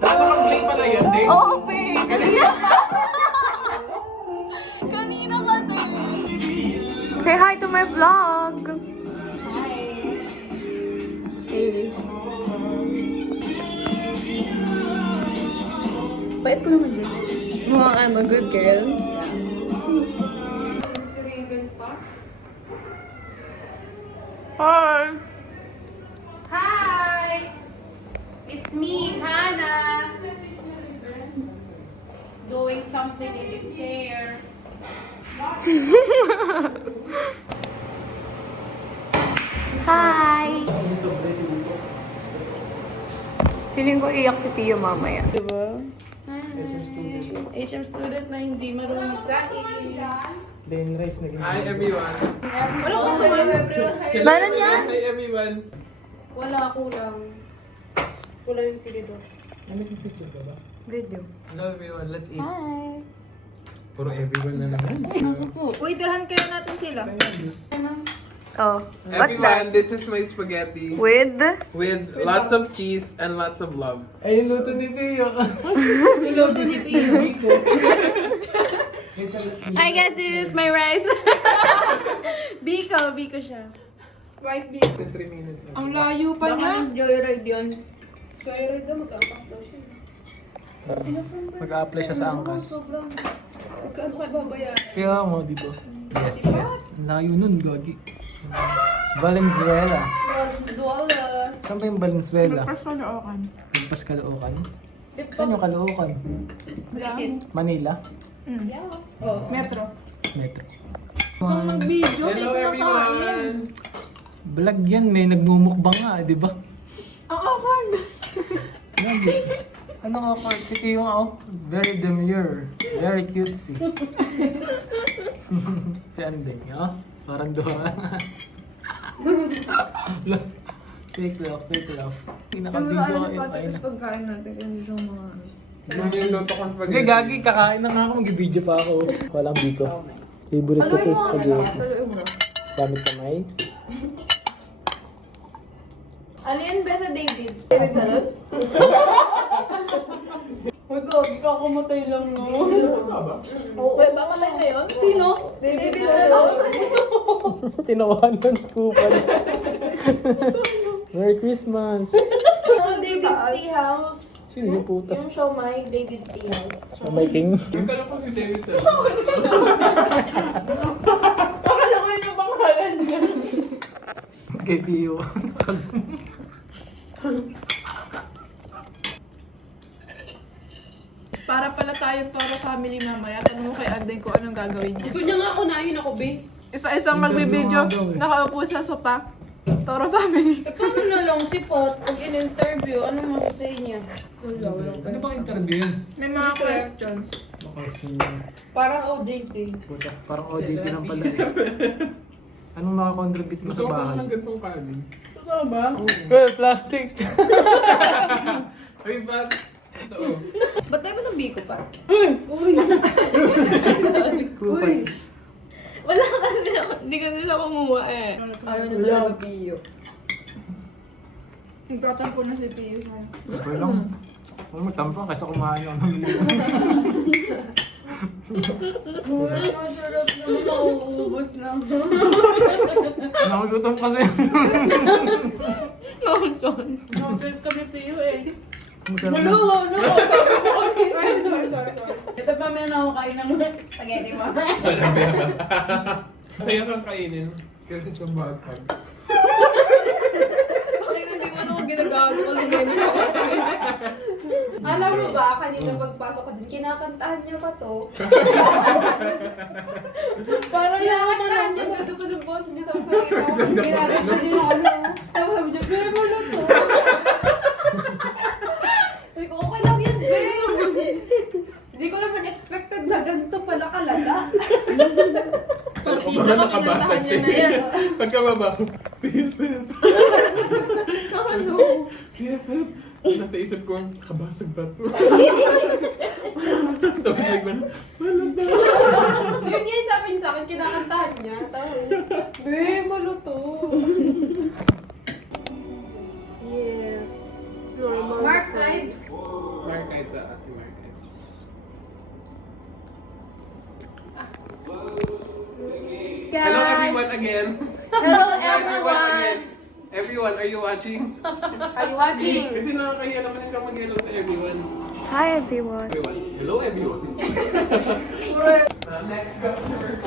Naka-play pa na yan, eh? Oo, babe. Kanina ka din. Say hi to my vlog. Hi. Hey. Bait ko naman dyan. Mukhang I'm a good girl. Hi! Hi! It's me, Hannah. Doing something in this chair. Hi! Feeling ko iyak si Pio mamaya. Diba? HM student na hindi marunong magsaing. Plain rice na ganyan. Hi, everyone! Wala ko tuwan. Meron yan? Hi, everyone! Wala, kulang. Kulang yung tilido. Ano yung picture ka ba? Video. Hello, everyone. Let's eat. Hi! Puro everyone na naman. Waiterhan kaya natin sila. Oh, what's Everyone, that? this is my spaghetti. With? With lots of cheese and lots of love. Ay, yung luto ni Pio. Niluto ni Pio. Hi guys, this is my rice. Biko siya. White beef. In 3 minutes. Ang layo pa niya. Baka joyride yun. Joyride daw, mag-apas daw siya. Mag-a-apply siya sa angkas. Sobrang, magkano kayo babayaran? Kaya mo dito. Yes, yes. Layo nun, Gogi. Valenzuela. Duala. Saan ba yung Valenzuela? Pasalookan. Lagpas Caloocan? Saan yung Caloocan? Manila? Metro. Metro. Kung mag-video, Hello, everyone! Vlog yan, may nagmumukbang nga, di ba? Ang akan. Lagi. Anong awkward? Si Pio nga, oh. Very demure. Very cutesy. Si Andeng, oh. Parang doha. Fake love, fake love. Pinaka-video kayo. Ayun na. Pagkain natin, hindi siya mga... Ano yung luto kong Hindi, spaghetti? gagi. Kakain na nga ako. Mag-video pa ako. Walang biko. Favorite ko to spaghetti. Tuloy mo. Gamit kamay. Ano yan ba sa David's? David's salad? Magkagi ka, kumatay lang no. Okay, ba matay na yun? Sino? Si David's salad. Tinawanan ko pa. Merry Christmas! David's Tea House. Sino yung puta? Yung siomai, David's Tea House. Oh, my king. Yung kala ko si David. Akala ko yun yung pangalan niya. Kay Pio. Para pala tayong Toro family mamaya. Tanong mo kay Andeng kung anong gagawin niya. Gusto niya nga unahin ako, be. Isa-isang magbibideo. Nakaupo sa sopa. Toro family. Paano na lang si Pot pag in-interview? Anong masasay niya? Wala. Ano bang interview yun? May mga questions. Parang OJT. Puta, parang OJT lang pala. Anong makakontribute mo Gusto sa ko pa bahay? ng gantong kanin. Totoo ba? Well, plastic. Ay, ba't? Ito. Ba't tayo ba ng biko pa? Uy! Uy! Wala kasi ako. Hindi ka nila kumuha eh. Ayaw niya talaga Pio. Nagtatampo na si Pio. Okay lang. Huwag magtampang kasi kumain ako ng libo. Masarap naman nauubos lang. Nakugutom kasi. Notice kami Pio eh. Masarap na. Sorry. Ito pa may nakakain ng spaghetti mo. Masaya kang kainin. Kasi siya baghag. Hindi mo naman ginagawa ko lang ganyan. Alam mo ba, kanina pagpasok ko dun, kinakantahan niya pa to. Parang kinakantahan niya, ganda ko ng boss niya, tapos nakita ko, ginaganda niya yung ano. Tapos sabi niya, pero mo to. Baka nakabasag siya. Pagkababa ko. Ano? Nasa isip ko, kabasag ba ito? Tapos biglang, wala ba? Yun yung sabi niya sa akin, kinakantahan niya. Tapos, Be, maluto. Yes. Normal. Marchives. Marchives ah, si Marchives. Hello everyone again. Hello Everyone again. everyone. Everyone, are you watching? Are you watching? Kasi nakakahiya naman ikaw mag-hello to everyone. Hi, everyone. Everyone. Hello everyone. Next customer.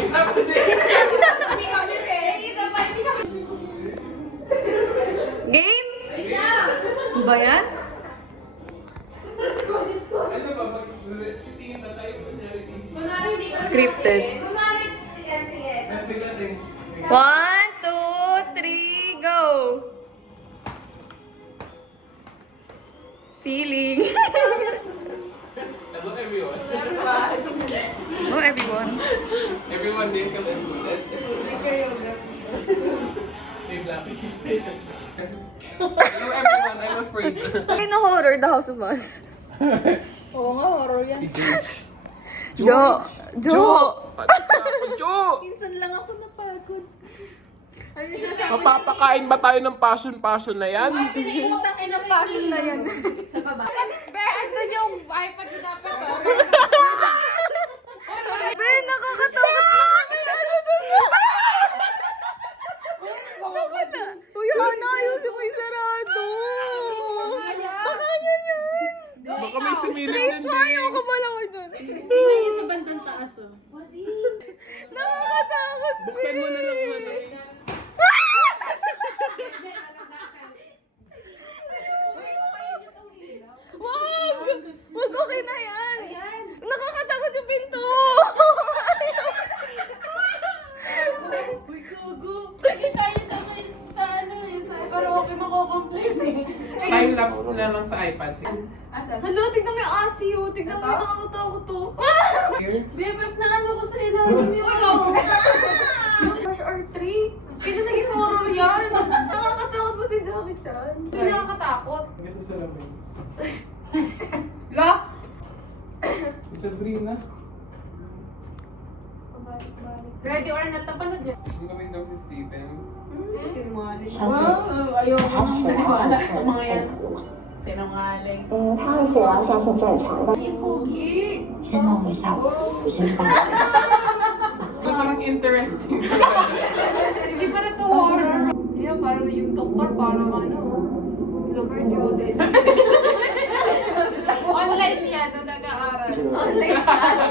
Isa pa din. Hindi kami ready. Isa pa, hindi kami. Game? Ba yan? Ano ba, mag-titingin na tayo kunyari busy. Kunwari hindi ka Scripted. Kunwari, yan, sige. Kasi natin. 1, 2, 3, go! Feeling. Hello everyone. Oh, everyone. Everyone din kami included. Hey, Blacky. Hello everyone, I'm afraid. Ay, na horror, The House of Us. Oo nga, horror yan. Si George. Jo! Jo! Jo! Minsan lang ako napagod. Mapapakain ba tayo ng passion na yan? Utang ina passion na yan. Sa baba. Be, ito yung iPad na dapat to. Be, nakakatakot na kami. Ano ba na? Uy, Hana, ayusin mo yung sarado. Baka niya yan. Baka may sumilip din Ayoko ba lang ako dun? Tingnan niyo sa bandang taas, oh. Nakakatakot. Buksan mo na lang ano. Wag! Wag, okay na yan. Nakakatakot yung pinto. Uy, gago. Hindi tayo sa ano eh, sa karaoke mako-complain eh. Time lapse na lang sa iPad. Asa? Hala, tignan mo yung asi, oh. Tignan mo yung nakakatakot to. Bebek na ano ko sa ilalim Uy, gago ka! Rush R3. Kaya naging horror yan. Nakakatakot mo si Jackie Chan. Hindi nakakatakot. Gusto sa lamin. La? Sabrina. Ready or not, napanood niyo? Ang gawin daw si Steven. Sinungaling. Wow, ayoko nang maniwala sa mga yan. Sinungaling. 他的血压算是正常的。先弄一下我先把。 Parang interesting. Hindi pa na to horror. Yeah, parang yung doktor, parang ano. Lover niyo din. Online niya, doon nag-aaral. Online class.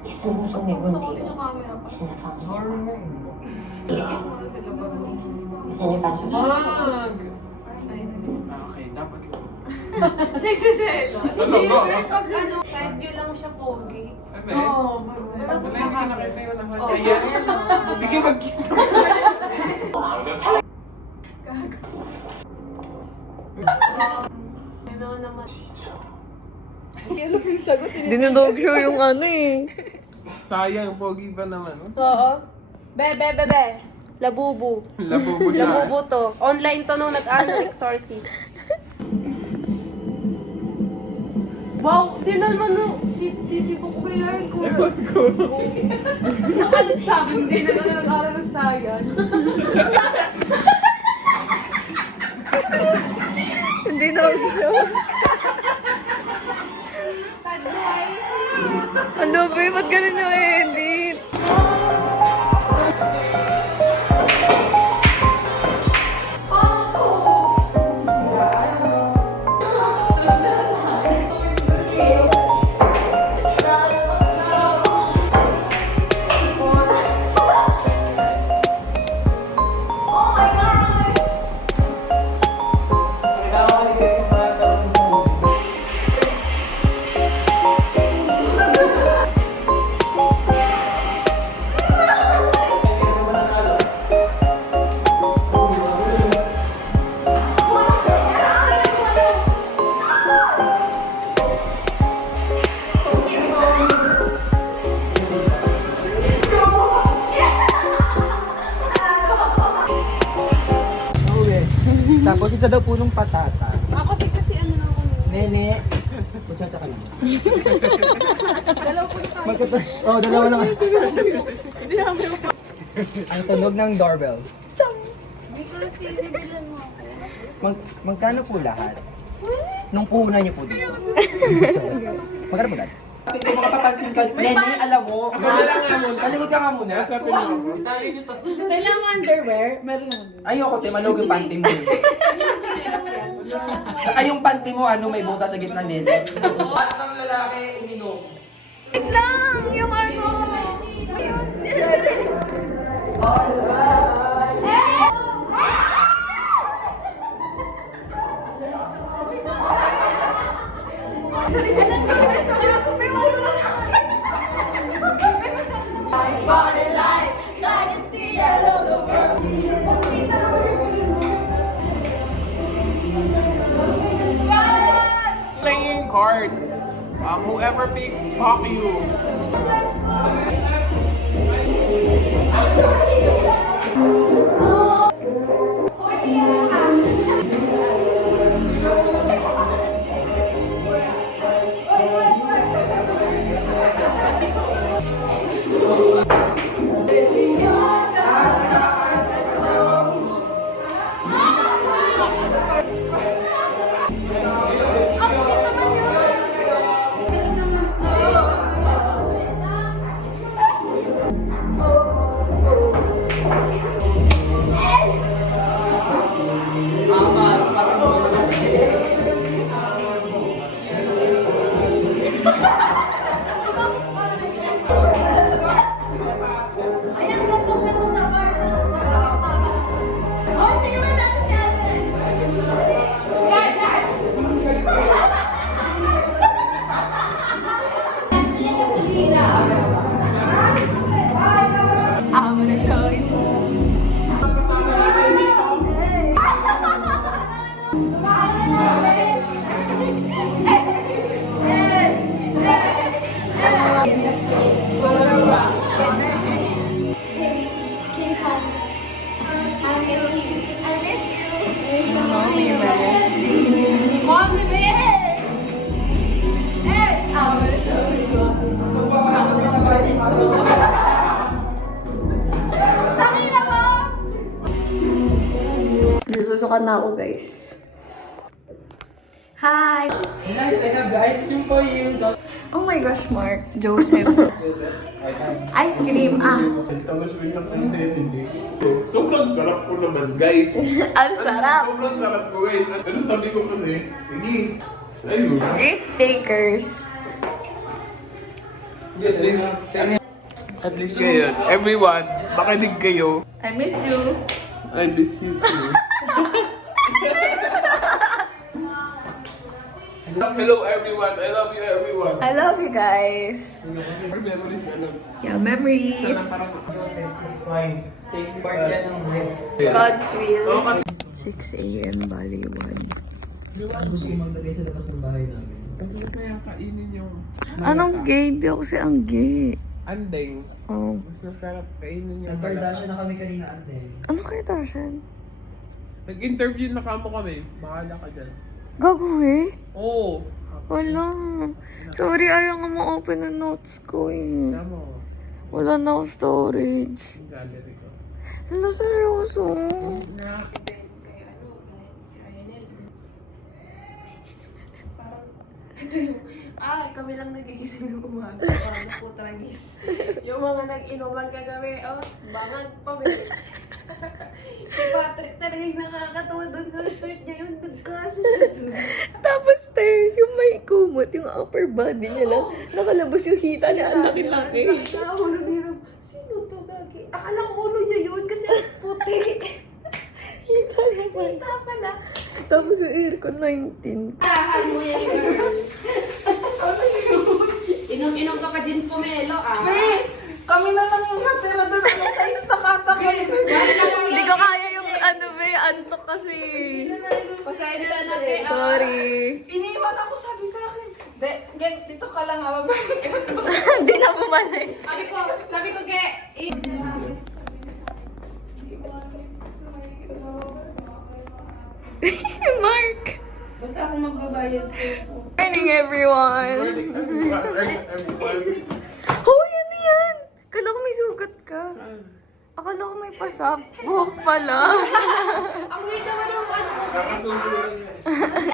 医生都说没问题 Takotin 了 yung，camera pa. 现在放心。 Horror nga eh. Ikis muna sila bago. 我现在就半小时。 Okay, dapat lang. Nagsiselo. Hindi, pero pag ano, side view lang siya pogi. Ate? Oo. Wala yung nakita yung lahat. Oo. Ayan. Sige, mag-kiss na. May mga naman. Ano yung sagot? Dinudog show yung ano eh. Sayang, pogi pa naman. Oo. Be. Labubu. Labubo siya. Labubu to. Online to nung nag-ano, exorcist. Wow, di naman no. Di ko ba yan? Ewan ko. Nakalit sa akin, hindi na nag-aaral ng sayan. Hindi dog show. Ano ba? Ba't ganun yung edit? Tapos isa daw punong patata. Ako kasi ano na ako. Nene. Muchacha ka lang. Dalawa lang. Ang tunog ng doorbell. Hindi ko na sinibilan mo ako. Magkano po lahat? Nung puhunan niyo po dito. Magkano po lahat? Hindi mo kapapansin ka, Nene, alam mo. Salikod ka nga muna. Nasapin mo ako. Kailangan underwear? Meron naman. Ayoko, te, manog yung panty mo. Tsaka yung panty mo, may butas sa gitna nito. At ng lalaki, uminom. Lang! Yung ano! Ayun, Playing cards. Whoever picks, pop you. Ayan, ganto sa bar. Oh, sige mo natin si ate. Gagay! Sila ka sa Mira. I'm gonna show you. Mommy, Call me, bitch! Hey! Nasusukan na ako, guys. Hi! Nice, I have the ice cream for you. Oh my gosh, Mark. Joseph. Ice cream, Tapos rin ng hindi. Sobrang sarap ko naman, guys. Ang sarap. Sobrang sarap ko, guys. Ano sabi ko kasi? Sige. Sa'yo. Risk takers. At least kayo. Everyone, makinig kayo. I miss you. I miss you too. Hello everyone. I love you everyone. I love you guys. Memories, Yeah, memories. Joseph, it's fine. Take part yan ng life. God's will. Oo, kasi 6 a.m. Bali 1. Gusto ko maglagay sa labas ng bahay namin. masaya kainin yung Anong gay? Hindi ako si ang gay. andeng. Oh. Mas masarap kainin yung Nag-Kardashian na kami kanina ate. Ano kaya Tashan? Nag-interview na kamo kami. Bahala ka dyan. Gagawin? Oo. Wala. Sorry, ayaw nga ma-open ang notes ko eh. Sama mo. Wala na ako storage. Yung gallery ko. Hala, seryoso. Na, Kami lang nagigising ng umaga. Parang naputragis. Yung mga nag-inuman kagabi, bangag pa, bebe. Si Patrick talagang nakakatawa doon sa shirt niya yun. Nagkasya siya doon. Tapos, te, yung may kumot, yung upper body niya lang, nakalabas yung hita niya, ang laki-laki. Nakahulog yun. Sino to, Gagi? Akala ko ulo niya yun kasi puti. Hita naman. Hita pala. Tapos yung aircon 19. Tahan mo yan, girl. Inom-inom ka pa din pomelo, Kami na lang yung natira doon sa size na katakot. Hindi ko kaya yung antok kasi. Pasensya na, te. Sorry. Iniwan ako, sabi sa akin. Dito ka lang, mabalik ako. Hindi na bumalik. Sabi ko, ke, Mark! Basta ako magbabayad sa'yo. Morning, everyone! Morning, everyone. Hoy, ano yan? Kala ko may sugat ka. Akala ko may pasap. Buhok pala. Ang weird naman yung ano ko. Kakasundo lang yan.